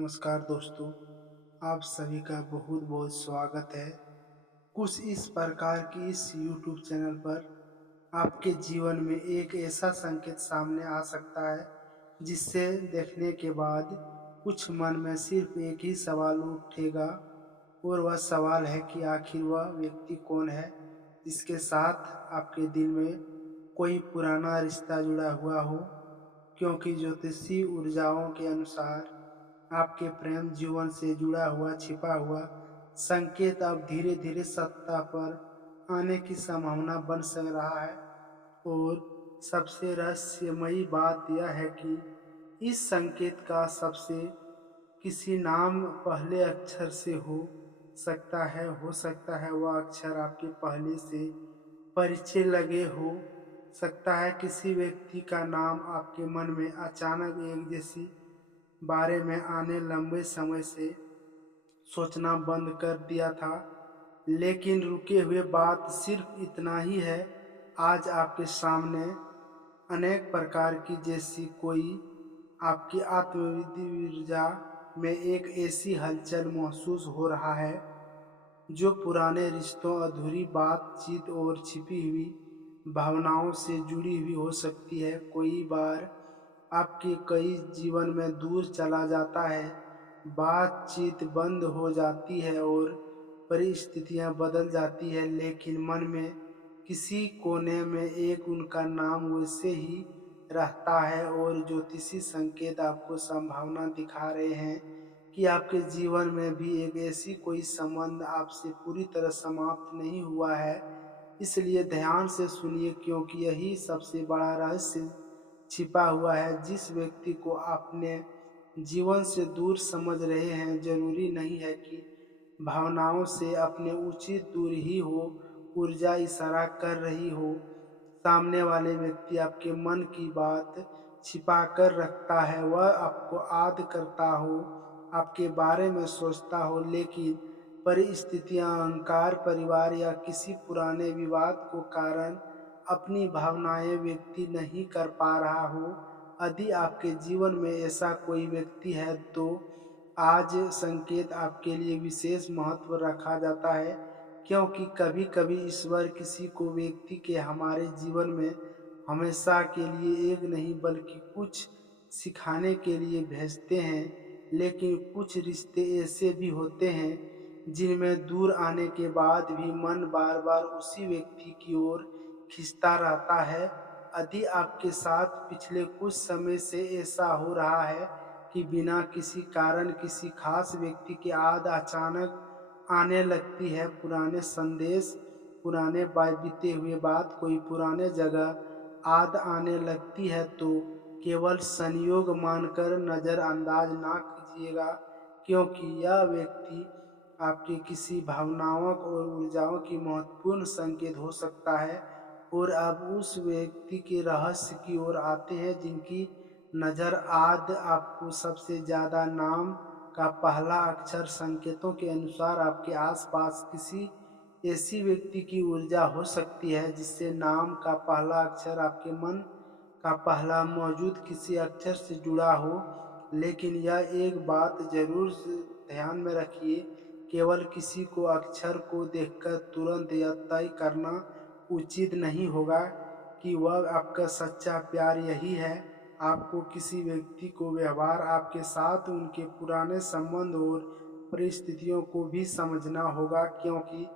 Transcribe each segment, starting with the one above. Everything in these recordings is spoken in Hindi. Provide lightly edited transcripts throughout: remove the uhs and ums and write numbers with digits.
नमस्कार दोस्तों, आप सभी का बहुत बहुत स्वागत है। कुछ इस प्रकार की इस YouTube चैनल पर आपके जीवन में एक ऐसा संकेत सामने आ सकता है जिससे देखने के बाद कुछ मन में सिर्फ एक ही सवाल उठेगा, और वह सवाल है कि आखिर वह व्यक्ति कौन है जिसके साथ आपके दिल में कोई पुराना रिश्ता जुड़ा हुआ हो। क्योंकि ज्योतिषीय ऊर्जाओं के अनुसार आपके प्रेम जीवन से जुड़ा हुआ छिपा हुआ संकेत अब धीरे धीरे सत्ता पर आने की संभावना बन सक रहा है। और सबसे रहस्यमयी बात यह है कि इस संकेत का सबसे किसी नाम पहले अक्षर से हो सकता है वह अक्षर आपके पहले से परिचय लगे हो सकता है किसी व्यक्ति का नाम आपके मन में अचानक एक जैसी बारे में आने लंबे समय से सोचना बंद कर दिया था। लेकिन रुके हुए बात सिर्फ इतना ही है, आज आपके सामने अनेक प्रकार की जैसी कोई आपकी आत्मविद्या में एक ऐसी हलचल महसूस हो रहा है जो पुराने रिश्तों, अधूरी बातचीत और छिपी हुई भावनाओं से जुड़ी हुई हो सकती है। कोई बार आपके कई जीवन में दूर चला जाता है, बातचीत बंद हो जाती है और परिस्थितियां बदल जाती है, लेकिन मन में किसी कोने में एक उनका नाम वैसे ही रहता है। और ज्योतिषी संकेत आपको संभावना दिखा रहे हैं कि आपके जीवन में भी एक ऐसी कोई संबंध आपसे पूरी तरह समाप्त नहीं हुआ है। इसलिए ध्यान से सुनिए, क्योंकि यही सबसे बड़ा रहस्य छिपा हुआ है। जिस व्यक्ति को अपने जीवन से दूर समझ रहे हैं, जरूरी नहीं है कि भावनाओं से अपने उचित दूर ही हो, ऊर्जा इशारा कर रही हो। सामने वाले व्यक्ति आपके मन की बात छिपा कर रखता है, वह आपको याद करता हो, आपके बारे में सोचता हो, लेकिन परिस्थितियां, अहंकार, परिवार या किसी पुराने विवाद को कारण अपनी भावनाएं व्यक्त नहीं कर पा रहा हो। यदि आपके जीवन में ऐसा कोई व्यक्ति है तो आज संकेत आपके लिए विशेष महत्व रखा जाता है, क्योंकि कभी कभी ईश्वर किसी को व्यक्ति के हमारे जीवन में हमेशा के लिए एक नहीं बल्कि कुछ सिखाने के लिए भेजते हैं। लेकिन कुछ रिश्ते ऐसे भी होते हैं जिनमें दूर आने के बाद भी मन बार बार उसी व्यक्ति की ओर खींचता रहता है। यदि आपके साथ पिछले कुछ समय से ऐसा हो रहा है कि बिना किसी कारण किसी खास व्यक्ति की याद अचानक आने लगती है, पुराने संदेश, पुराने बीते हुए बात, कोई पुराने जगह याद आने लगती है, तो केवल संयोग मानकर नज़रअंदाज ना कीजिएगा, क्योंकि यह व्यक्ति आपकी किसी भावनाओं और ऊर्जाओं की महत्वपूर्ण संकेत हो सकता है। और अब उस व्यक्ति के रहस्य की ओर आते हैं जिनकी नज़र आज आपको सबसे ज़्यादा नाम का पहला अक्षर संकेतों के अनुसार आपके आसपास किसी ऐसी व्यक्ति की ऊर्जा हो सकती है जिससे नाम का पहला अक्षर आपके मन का पहला मौजूद किसी अक्षर से जुड़ा हो। लेकिन यह एक बात जरूर ध्यान में रखिए, केवल किसी को अक्षर को देखकर तुरंत यह तय करना उचित नहीं होगा कि वह आपका सच्चा प्यार यही है। आपको किसी व्यक्ति को व्यवहार, आपके साथ उनके पुराने संबंध और परिस्थितियों को भी समझना होगा, क्योंकि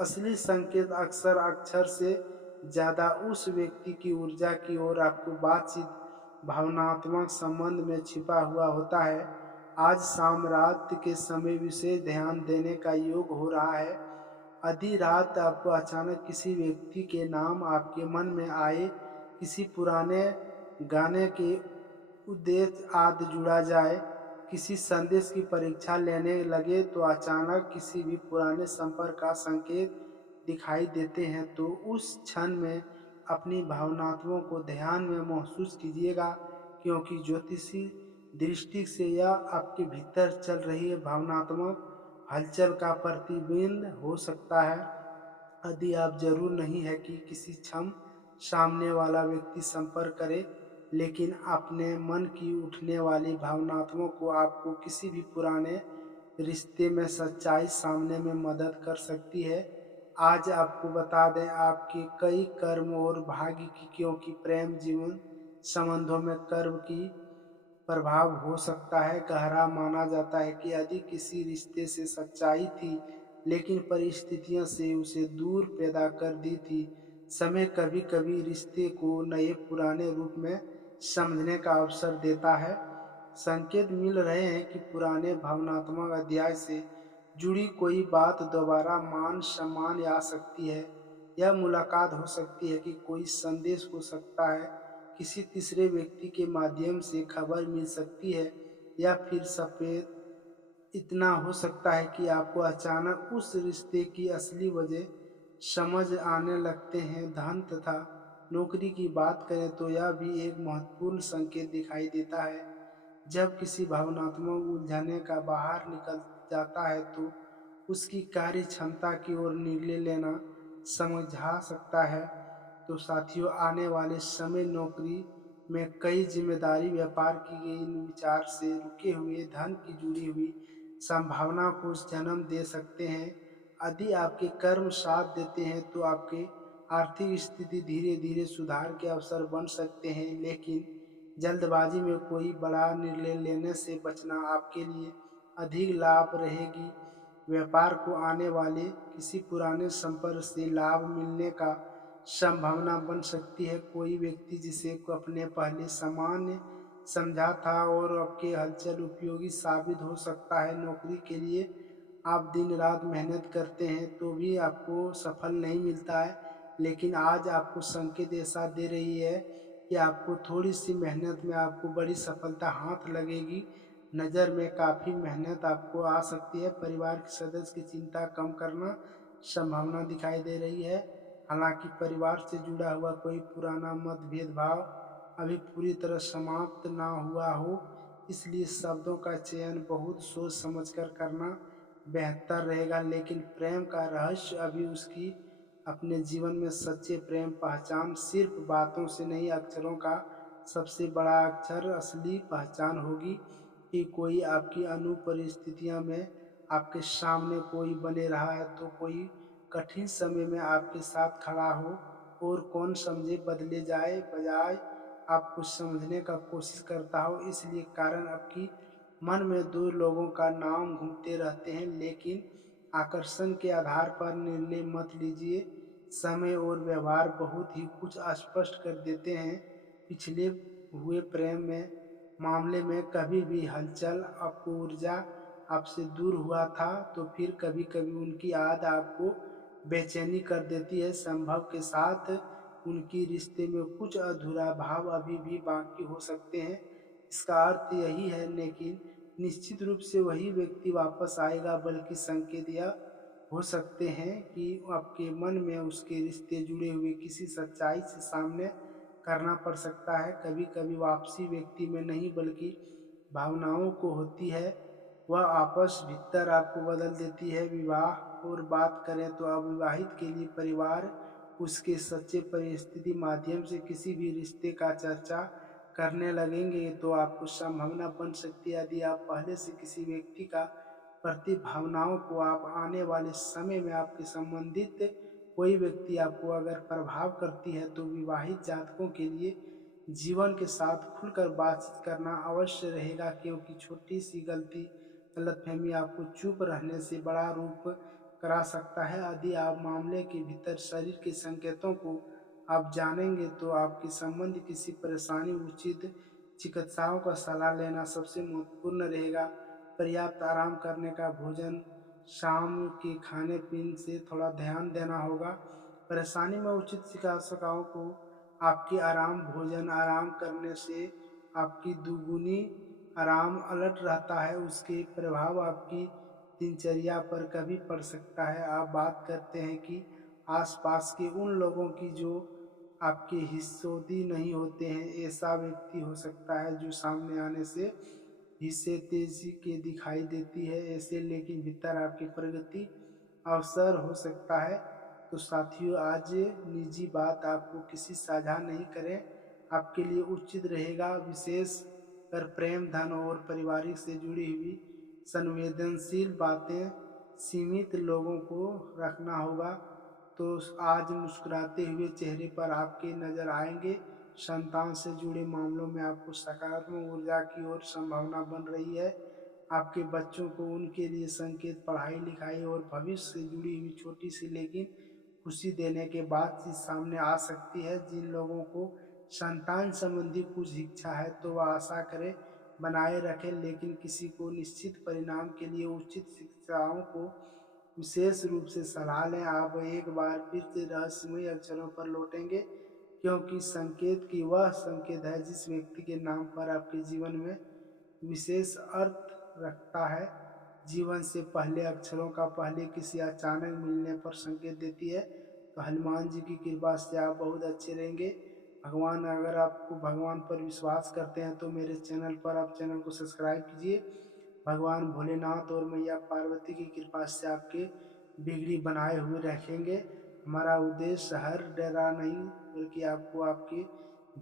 असली संकेत अक्सर अक्षर से ज़्यादा उस व्यक्ति की ऊर्जा की ओर आपको बातचीत, भावनात्मक संबंध में छिपा हुआ होता है। आज शाम रात के समय विशेष ध्यान देने का योग हो रहा है। आधी रात आपको अचानक किसी व्यक्ति के नाम आपके मन में आए, किसी पुराने गाने के उद्देश्य याद जुड़ा जाए, किसी संदेश की परीक्षा लेने लगे तो अचानक किसी भी पुराने संपर्क का संकेत दिखाई देते हैं, तो उस क्षण में अपनी भावनात्मों को ध्यान में महसूस कीजिएगा, क्योंकि ज्योतिषी दृष्टि से यह आपके भीतर चल रही है भावनात्मक हलचल का प्रतिबिंब हो सकता है। यदि आप जरूर नहीं है कि किसी क्षण सामने वाला व्यक्ति संपर्क करे, लेकिन अपने मन की उठने वाली भावनात्मक को आपको किसी भी पुराने रिश्ते में सच्चाई सामने में मदद कर सकती है। आज आपको बता दें आपके कई कर्म और भाग्य की, क्योंकि प्रेम जीवन संबंधों में कर्म की प्रभाव हो सकता है। गहरा माना जाता है कि यदि किसी रिश्ते से सच्चाई थी लेकिन परिस्थितियों से उसे दूर पैदा कर दी थी। समय कभी कभी रिश्ते को नए पुराने रूप में समझने का अवसर देता है। संकेत मिल रहे हैं कि पुराने भावनात्मक अध्याय से जुड़ी कोई बात दोबारा मान सम्मान आ सकती है। यह मुलाकात हो सकती है कि कोई संदेश हो सकता है, किसी तीसरे व्यक्ति के माध्यम से खबर मिल सकती है, या फिर सफेद इतना हो सकता है कि आपको अचानक उस रिश्ते की असली वजह समझ आने लगते हैं। धन तथा नौकरी की बात करें तो यह भी एक महत्वपूर्ण संकेत दिखाई देता है। जब किसी भावनात्मक उलझने का बाहर निकल जाता है तो उसकी कार्य क्षमता की ओर निर्णय लेना समझा सकता है। तो साथियों, आने वाले समय नौकरी में कई जिम्मेदारी, व्यापार की गई विचार से रुके हुए धन की जुड़ी हुई संभावना को जन्म दे सकते हैं। यदि आपके कर्म साथ देते हैं तो आपके आर्थिक स्थिति धीरे धीरे सुधार के अवसर बन सकते हैं, लेकिन जल्दबाजी में कोई बड़ा निर्णय लेने से बचना आपके लिए अधिक लाभ रहेगी। व्यापार को आने वाले किसी पुराने संपर्क से लाभ मिलने का संभावना बन सकती है। कोई व्यक्ति जिसे को अपने पहले सामान्य समझा था और आपके हलचल उपयोगी साबित हो सकता है। नौकरी के लिए आप दिन रात मेहनत करते हैं तो भी आपको सफल नहीं मिलता है, लेकिन आज आपको संकेत ऐसा दे रही है कि आपको थोड़ी सी मेहनत में आपको बड़ी सफलता हाथ लगेगी। नज़र में काफ़ी मेहनत आपको आ सकती है। परिवार के सदस्य की चिंता कम करना संभावना दिखाई दे रही है। हालांकि परिवार से जुड़ा हुआ कोई पुराना मतभेद भाव अभी पूरी तरह समाप्त ना हुआ हो, इसलिए शब्दों का चयन बहुत सोच समझकर करना बेहतर रहेगा। लेकिन प्रेम का रहस्य अभी उसकी अपने जीवन में सच्चे प्रेम पहचान सिर्फ बातों से नहीं, अक्षरों का सबसे बड़ा अक्षर असली पहचान होगी कि कोई आपकी अनुपरिस्थितियों में आपके सामने कोई बने रहा है, तो कोई कठिन समय में आपके साथ खड़ा हो, और कौन समझे बदले जाए बजाय आपको समझने का कोशिश करता हो। इसलिए कारण आपकी मन में दो लोगों का नाम घूमते रहते हैं, लेकिन आकर्षण के आधार पर निर्णय मत लीजिए। समय और व्यवहार बहुत ही कुछ स्पष्ट कर देते हैं। पिछले हुए प्रेम में मामले में कभी भी हलचल आपको ऊर्जा आपसे दूर हुआ था, तो फिर कभी कभी उनकी याद आपको बेचैनी कर देती है। संभव के साथ उनकी रिश्ते में कुछ अधूरा भाव अभी भी बाकी हो सकते हैं। इसका अर्थ यही है लेकिन निश्चित रूप से वही व्यक्ति वापस आएगा, बल्कि संकेत यह हो सकते हैं कि आपके मन में उसके रिश्ते जुड़े हुए किसी सच्चाई से सामने करना पड़ सकता है। कभी कभी वापसी व्यक्ति में नहीं बल्कि भावनाओं को होती है। वह आपस भीतर आपको बदल देती है। विवाह और बात करें तो अविवाहित के लिए परिवार उसके सच्चे परिस्थिति माध्यम से किसी भी रिश्ते का चर्चा करने लगेंगे, तो आपको संभावना बन सकती है। यदि आप पहले से किसी व्यक्ति का प्रति भावनाओं को आप आने वाले समय में आपके संबंधित कोई व्यक्ति आपको अगर प्रभाव करती है, तो विवाहित जातकों के लिए जीवन के साथ खुलकर बातचीत करना अवश्य रहेगा, क्योंकि छोटी सी गलती गलतफहमी आपको चुप रहने से बड़ा रूप करा सकता है। यदि आप मामले के भीतर शरीर के संकेतों को आप जानेंगे तो आपके संबंध किसी परेशानी उचित चिकित्साओं का सलाह लेना सबसे महत्वपूर्ण रहेगा। पर्याप्त आराम करने का, भोजन शाम के खाने पीने से थोड़ा ध्यान देना होगा। परेशानी में उचित चिकित्सकों को आपकी आराम, भोजन आराम करने से आपकी दुगुनी आराम अलर्ट रहता है, उसके प्रभाव आपकी दिनचर्या पर कभी पड़ सकता है। आप बात करते हैं कि आसपास के उन लोगों की जो आपके हिस्सोदी नहीं होते हैं। ऐसा व्यक्ति हो सकता है जो सामने आने से हिस्से तेजी के दिखाई देती है ऐसे, लेकिन भीतर आपकी प्रगति अवसर हो सकता है। तो साथियों, आज निजी बात आपको किसी साझा नहीं करें। आपके लिए उचित रहेगा। विशेष कर प्रेम, धन और पारिवारिक से जुड़ी हुई संवेदनशील बातें सीमित लोगों को रखना होगा। तो आज मुस्कुराते हुए चेहरे पर आपके नजर आएंगे। संतान से जुड़े मामलों में आपको सकारात्मक ऊर्जा की ओर संभावना बन रही है। आपके बच्चों को उनके लिए संकेत, पढ़ाई लिखाई और भविष्य से जुड़ी हुई छोटी सी लेकिन खुशी देने के बाद चीज सामने आ सकती है। जिन लोगों को संतान संबंधी कुछ इच्छा है तो वह आशा करें, बनाए रखें, लेकिन किसी को निश्चित परिणाम के लिए उचित शिक्षाओं को विशेष रूप से सलाह लें। आप एक बार फिर से रहस्यमय अक्षरों पर लौटेंगे, क्योंकि संकेत की वह संकेत है जिस व्यक्ति के नाम पर आपके जीवन में विशेष अर्थ रखता है। जीवन से पहले अक्षरों का पहले किसी अचानक मिलने पर संकेत देती है। तो हनुमान जी की कृपा से आप बहुत अच्छे रहेंगे। भगवान, अगर आपको भगवान पर विश्वास करते हैं तो मेरे चैनल पर आप चैनल को सब्सक्राइब कीजिए। भगवान भोलेनाथ और मैया पार्वती की कृपा से आपके बिगड़ी बनाए हुए रखेंगे। हमारा उद्देश्य हर डरा नहीं, बल्कि आपको आपके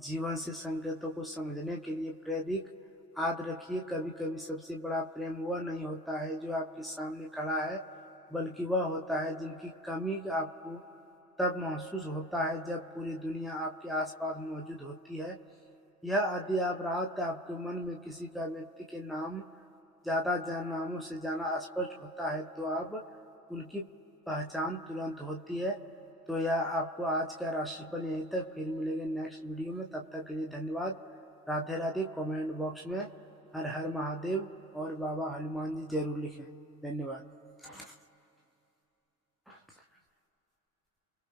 जीवन से संकेतों को समझने के लिए प्रेरित। याद रखिए, कभी कभी सबसे बड़ा प्रेम वह नहीं होता है जो आपके सामने खड़ा है, बल्कि वह होता है जिनकी कमी आपको तब महसूस होता है जब पूरी दुनिया आपके आसपास मौजूद होती है। यह यदि आप रात आपके मन में किसी का व्यक्ति के नाम ज़्यादा नामों से जाना स्पष्ट होता है तो अब उनकी पहचान तुरंत होती है। तो यह आपको आज का राशिफल यहीं तक, फिर मिलेंगे नेक्स्ट वीडियो में। तब तक के लिए धन्यवाद। राधे राधे। कमेंट बॉक्स में हर हर महादेव और बाबा हनुमान जी जरूर लिखें। धन्यवाद।